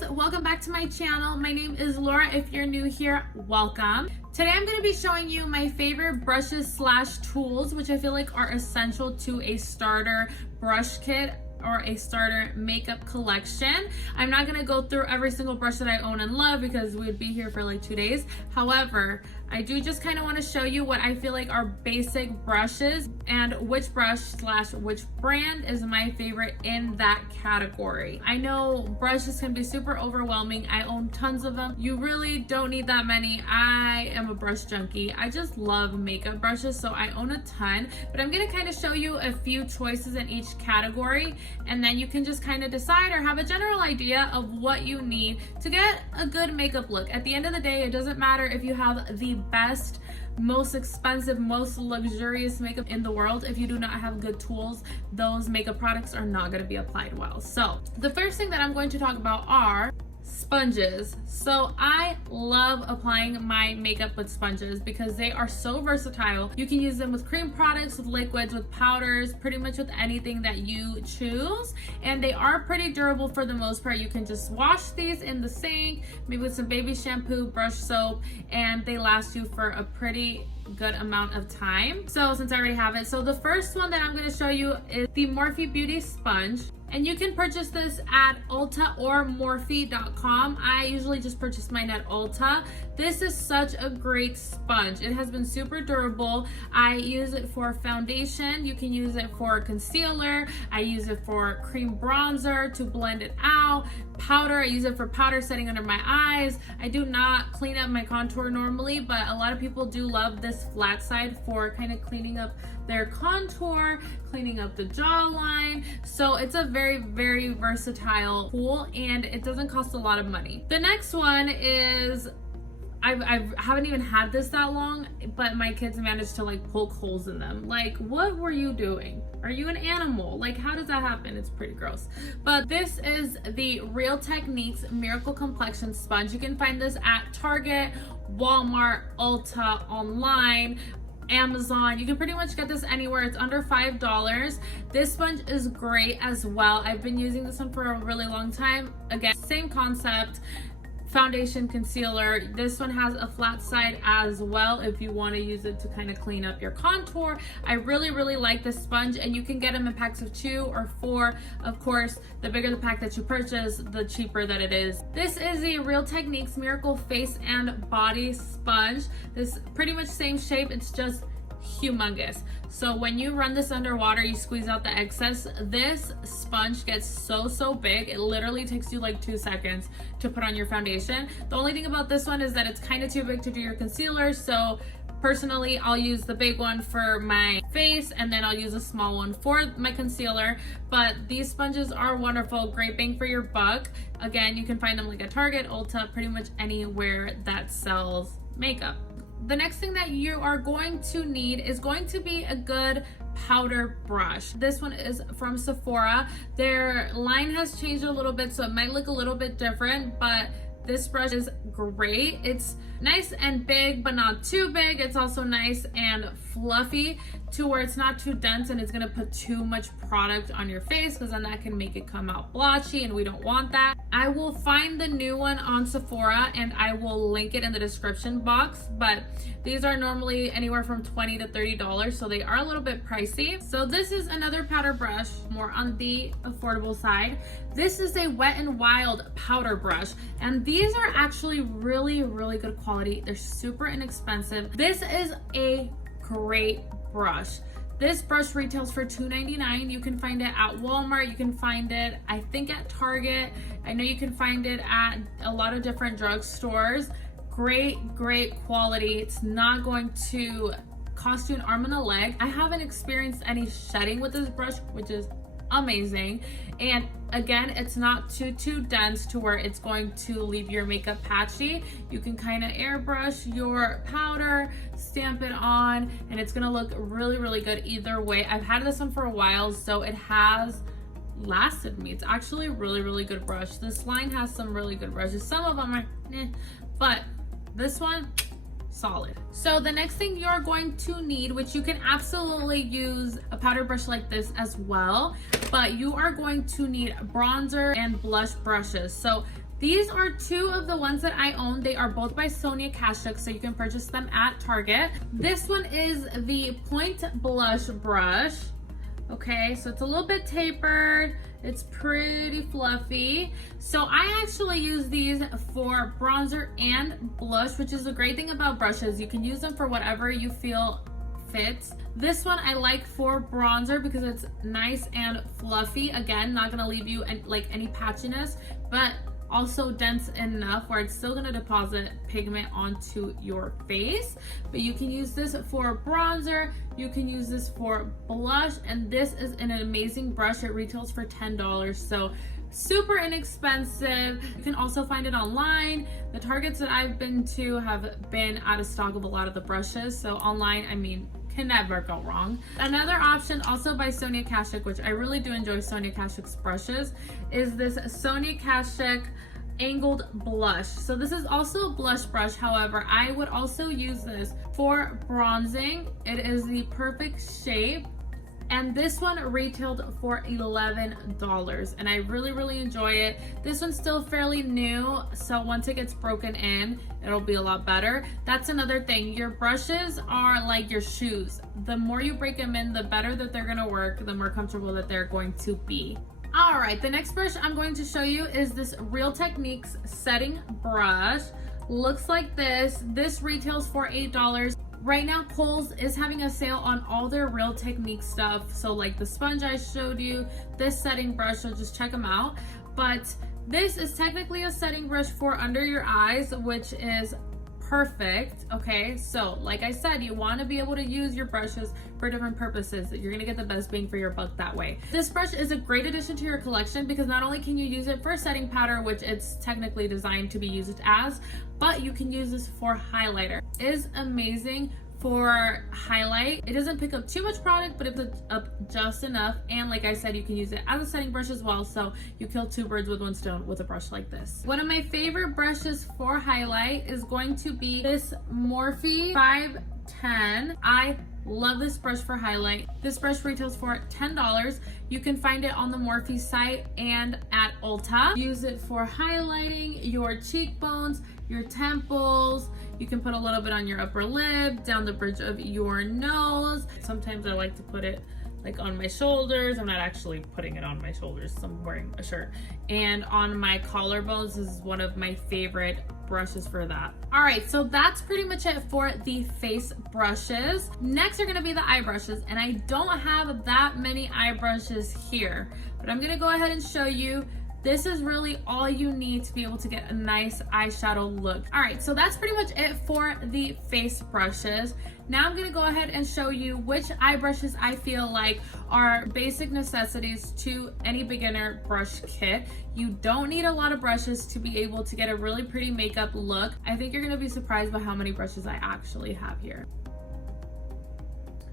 guys, welcome back to my channel. My name is Laura. If you're new here, welcome. Today I'm going to be showing you my favorite brushes slash tools, which I feel like are essential to a starter brush kit or a starter makeup collection. I'm not going to go through every single brush that I own and love because we'd be here for like 2 days. However, I do just kind of want to show you what I feel like are basic brushes and which brush slash which brand is my favorite in that category. I know brushes can be super overwhelming. I own tons of them. You really don't need that many. I am a brush junkie. I just love makeup brushes, so I own a ton, but I'm going to kind of show you a few choices in each category, and then you can just kind of decide or have a general idea of what you need to get a good makeup look. At the end of the day, it doesn't matter if you have the best, most expensive, most luxurious makeup in the world. If you do not have good tools, those makeup products are not going to be applied well. So the first thing that I'm going to talk about are sponges. So I love applying my makeup with sponges because they are so versatile. You can use them with cream products, with liquids, with powders, pretty much with anything that you choose. And they are pretty durable for the most part. You can just wash these in the sink, maybe with some baby shampoo, brush soap, and they last you for a pretty good amount of time. So since I already have it, so the first one that I'm going to show you is the Morphe Beauty Sponge. And you can purchase this at Ulta or Morphe.com. I usually just purchase mine at Ulta. This is such a great sponge. It has been super durable. I use it for foundation. You can use it for concealer. I use it for cream bronzer to blend it out. Powder, I use it for powder setting under my eyes. I do not clean up my contour normally, but a lot of people do love this flat side for kind of cleaning up their contour, cleaning up the jawline. So it's a very, very versatile tool, and it doesn't cost a lot of money. The next one is, I haven't even had this that long, but my kids managed to like poke holes in them. Like, what were you doing? Are you an animal? Like, how does that happen? It's pretty gross. But this is the Real Techniques Miracle Complexion Sponge. You can find this at Target, Walmart, Ulta, online, Amazon. You can pretty much get this anywhere. It's under $5. This sponge is great as well. I've been using this one for a really long time. Again, same concept. Foundation, concealer. This one has a flat side as well if you want to use it to kind of clean up your contour. I really, really like this sponge, and you can get them in packs of 2 or 4. Of course, the bigger the pack that you purchase, the cheaper that it is. This is the Real Techniques Miracle Face and Body Sponge. This pretty much same shape, it's just humongous. So when you run this underwater, you squeeze out the excess. This sponge gets so big, it literally takes you like 2 seconds to put on your foundation. The only thing about this one is that it's kind of too big to do your concealer, so personally I'll use the big one for my face, and then I'll use a small one for my concealer. But these sponges are wonderful, great bang for your buck. Again, you can find them like at Target, Ulta, pretty much anywhere that sells makeup. The next thing that you are going to need is going to be a good powder brush. This one is from Sephora. Their line has changed a little bit, so it might look a little bit different, but this brush is great. It's nice and big, but not too big. It's also nice and fluffy to where it's not too dense and it's gonna put too much product on your face, because then that can make it come out blotchy, and we don't want that. I will find the new one on Sephora and I will link it in the description box, but these are normally anywhere from $20 to $30, so they are a little bit pricey. So this is another powder brush, more on the affordable side. This is a Wet n Wild powder brush, and these are actually really, really good quality. They're super inexpensive. This is a great brush. This brush retails for $2.99. You can find it at Walmart. You can find it, I think, at Target. I know you can find it at a lot of different drugstores. Great quality. It's not going to cost you an arm and a leg. I haven't experienced any shedding with this brush, which is amazing. And again, it's not too dense to where it's going to leave your makeup patchy. You can kind of airbrush your powder, stamp it on, and it's gonna look really good either way. I've had this one for a while, so it has lasted me. It's actually a really good brush. This line has some really good brushes. Some of them are but this one, solid. So the next thing you're going to need, which you can absolutely use a powder brush like this as well, but you are going to need bronzer and blush brushes. So These are two of the ones that I own. They are both by Sonia Kashuk, so you can purchase them at Target. This one is the Point Blush Brush. Okay, so it's a little bit tapered. It's pretty fluffy. So I actually use these for bronzer and blush, which is the great thing about brushes. You can use them for whatever you feel fits. This one I like for bronzer because it's nice and fluffy. Again, not gonna leave you any patchiness, but also dense enough where it's still going to deposit pigment onto your face. But you can use this for bronzer, you can use this for blush, and this is an amazing brush. It retails for $10, so super inexpensive. You can also find it online. The Targets that I've been to have been out of stock of a lot of the brushes, so online, I mean, can never go wrong. Another option, also by Sonia Kashuk, which I really do enjoy Sonia Kashuk's brushes, is this Sonia Kashuk angled blush. So this is also a blush brush. However, I would also use this for bronzing. It is the perfect shape. And this one retailed for $11, and I really enjoy it. This one's still fairly new, so once it gets broken in, it'll be a lot better. That's another thing. Your brushes are like your shoes. The more you break them in, the better that they're gonna work, the more comfortable that they're going to be. All right, the next brush I'm going to show you is this Real Techniques setting brush. Looks like this. This retails for $8. Right now, Kohl's is having a sale on all their Real Techniques stuff. So like the sponge I showed you, this setting brush, so just check them out. But this is technically a setting brush for under your eyes, which is perfect. Okay, so like I said, you want to be able to use your brushes for different purposes. You're gonna get the best bang for your buck that way. This brush is a great addition to your collection because not only can you use it for setting powder, which it's technically designed to be used as, but you can use this for highlighter. It is amazing for highlight. It doesn't pick up too much product, but it picks up just enough. And like I said, you can use it as a setting brush as well. So you kill two birds with one stone with a brush like this. One of my favorite brushes for highlight is going to be this Morphe 510. I love this brush for highlight. This brush retails for $10. You can find it on the Morphe site and at Ulta. Use it for highlighting your cheekbones, your temples. You can put a little bit on your upper lip, down the bridge of your nose. Sometimes I like to put it like on my shoulders. I'm not actually putting it on my shoulders, so I'm wearing a shirt. And on my collarbones. This is one of my favorite brushes for that. All right, so that's pretty much it for the face brushes. Next are gonna be the eye brushes, and I don't have that many eye brushes here, but I'm gonna go ahead and show you. This is really all you need to be able to get a nice eyeshadow look. All right, so that's pretty much it for the face brushes. Now I'm gonna go ahead and show you which eye brushes I feel like are basic necessities to any beginner brush kit. You don't need a lot of brushes to be able to get a really pretty makeup look. I think you're gonna be surprised by how many brushes I actually have here.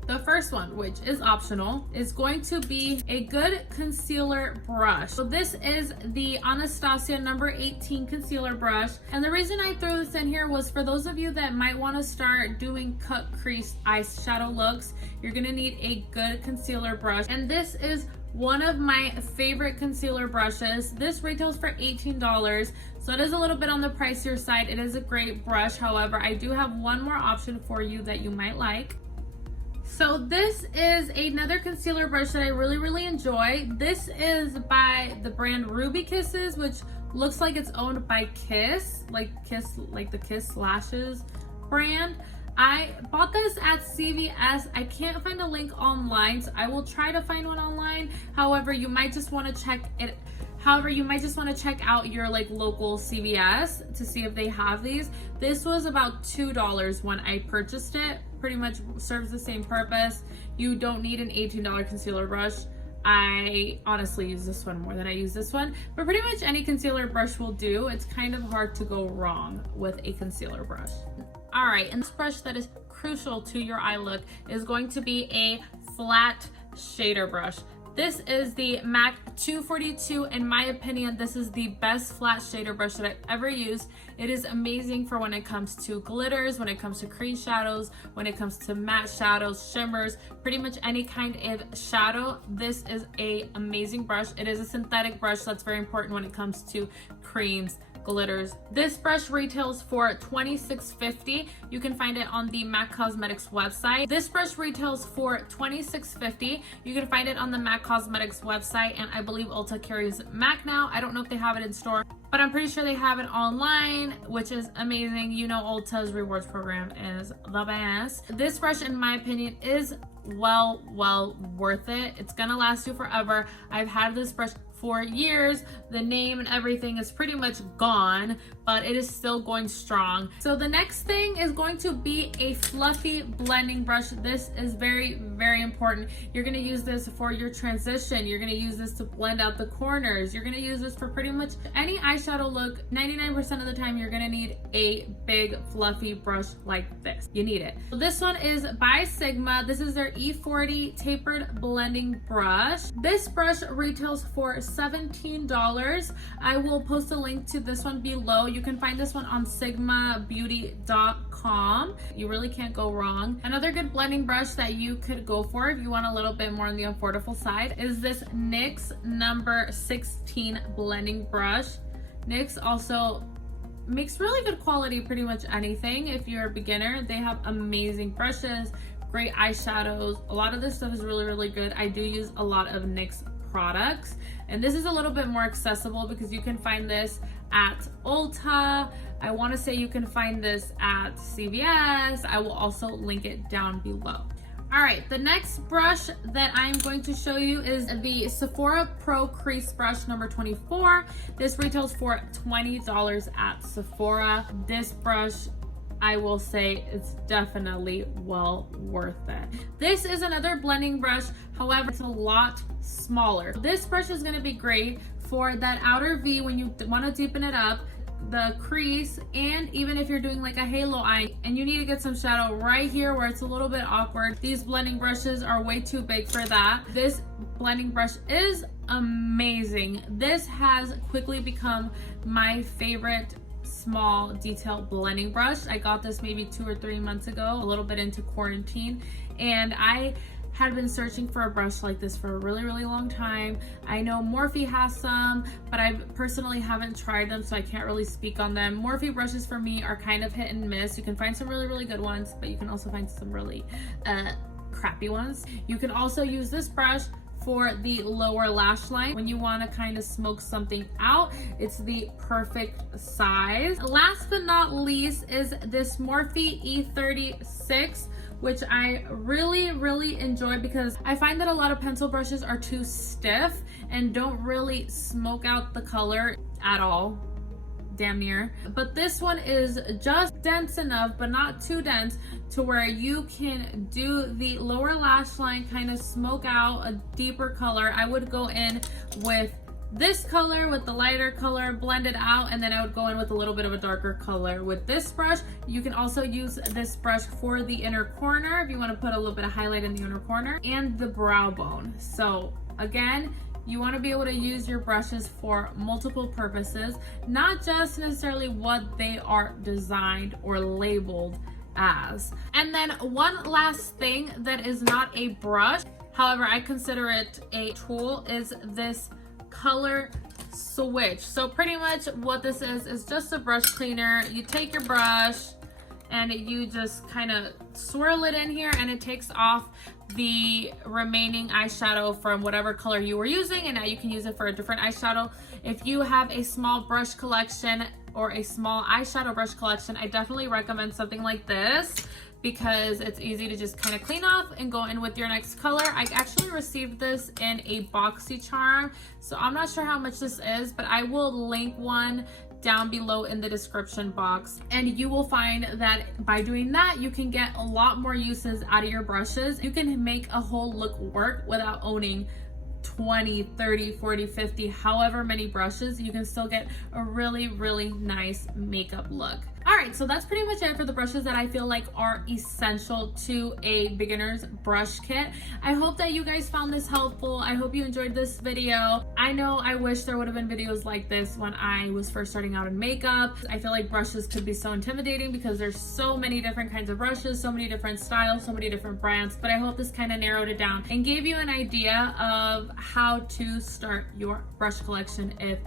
The first one, which is optional, is going to be a good concealer brush. So this is the Anastasia number 18 concealer brush. And the reason I threw this in here was for those of you that might want to start doing cut crease eyeshadow looks, you're gonna need a good concealer brush. And this is one of my favorite concealer brushes. This retails for $18, so it is a little bit on the pricier side. It is a great brush. However, I do have one more option for you that you might like. So this is another concealer brush that I really enjoy. This is by the brand Ruby Kisses, which looks like it's owned by Kiss, like the Kiss Lashes brand. I bought this at CVS. I can't find a link online, so I will try to find one online. However, you might just want to check it. However, you might just want to check out your local CVS to see if they have these. This was about $2 when I purchased it. Pretty much serves the same purpose. You don't need an $18 concealer brush. I honestly use this one more than I use this one, but pretty much any concealer brush will do. It's kind of hard to go wrong with a concealer brush. All right, and this brush that is crucial to your eye look is going to be a flat shader brush. This is the MAC 242. In my opinion, this is the best flat shader brush that I've ever used. It is amazing for when it comes to glitters, when it comes to crease shadows, when it comes to matte shadows, shimmers, pretty much any kind of shadow. This is an amazing brush. It is a synthetic brush, so that's very important when it comes to creams, glitters. This brush retails for $26.50. You can find it on the MAC Cosmetics website. This brush retails for $26.50. You can find it on the MAC Cosmetics website, and I believe Ulta carries MAC now. I don't know if they have it in store, but I'm pretty sure they have it online, which is amazing. You know, Ulta's rewards program is the best. This brush, in my opinion, is well worth it. It's gonna last you forever. I've had this brush for years. The name and everything is pretty much gone, but it is still going strong. So the next thing is going to be a fluffy blending brush. This is very important. You're gonna use this for your transition. You're gonna use this to blend out the corners. You're gonna use this for pretty much any eyeshadow look. 99% of the time, you're gonna need a big fluffy brush like this. You need it. So this one is by Sigma. This is their E40 tapered blending brush. This brush retails for $17. I will post a link to this one below. You can find this one on sigmabeauty.com. You really can't go wrong. Another good blending brush that you could go for if you want a little bit more on the affordable side is this NYX number 16 blending brush. NYX also makes really good quality pretty much anything. If you're a beginner, they have amazing brushes, great eyeshadows. A lot of this stuff is really good. I do use a lot of NYX products, and this is a little bit more accessible because you can find this at Ulta. I want to say you can find this at CVS. I will also link it down below. All right, the next brush that I'm going to show you is the Sephora Pro Crease Brush number 24. This retails for $20 at Sephora. This brush, I will say, it's definitely well worth it. This is another blending brush, however, it's a lot smaller. This brush is gonna be great for that outer V when you wanna deepen it up, the crease, and even if you're doing like a halo eye and you need to get some shadow right here where it's a little bit awkward. These blending brushes are way too big for that. This blending brush is amazing. This has quickly become my favorite small detail blending brush. I got this maybe 2 or 3 months ago, a little bit into quarantine, and I had been searching for a brush like this for a really long time. I know Morphe has some, but I personally haven't tried them, so I can't really speak on them. Morphe brushes for me are kind of hit and miss. You can find some really good ones, but you can also find some really crappy ones. You can also use this brush for the lower lash line. When you want to kind of smoke something out, it's the perfect size. Last but not least is this Morphe E36, which I really enjoy because I find that a lot of pencil brushes are too stiff and don't really smoke out the color at all. Damn near. But this one is just dense enough, but not too dense, to where you can do the lower lash line, kind of smoke out a deeper color. I would go in with this color with the lighter color, blend it out, and then I would go in with a little bit of a darker color with this brush. You can also use this brush for the inner corner if you want to put a little bit of highlight in the inner corner and the brow bone. So again, you want to be able to use your brushes for multiple purposes, not just necessarily what they are designed or labeled as. And then one last thing that is not a brush, however I consider it a tool, is this color switch. So pretty much what this is just a brush cleaner. You take your brush and you just kind of swirl it in here, and it takes off the remaining eyeshadow from whatever color you were using, and now you can use it for a different eyeshadow. If you have a small brush collection or a small eyeshadow brush collection, I definitely recommend something like this because it's easy to just kind of clean off and go in with your next color. I actually received this in a BoxyCharm, so I'm not sure how much this is, but I will link one down below in the description box, and you will find that by doing that you can get a lot more uses out of your brushes. You can make a whole look work without owning 20, 30, 40, 50, however many brushes. You can still get a really nice makeup look. All right, so that's pretty much it for the brushes that I feel like are essential to a beginner's brush kit. I hope that you guys found this helpful. I hope you enjoyed this video. I know I wish there would have been videos like this when I was first starting out in makeup. I feel like brushes could be so intimidating because there's so many different kinds of brushes, so many different styles, so many different brands, but I hope this kind of narrowed it down and gave you an idea of how to start your brush collection if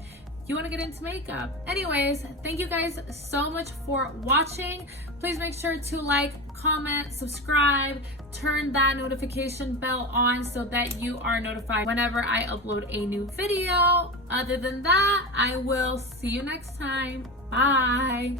you want to get into makeup. Anyways, thank you guys so much for watching. Please make sure to like, comment, subscribe, turn that notification bell on so that you are notified whenever I upload a new video. Other than that, I will see you next time. Bye.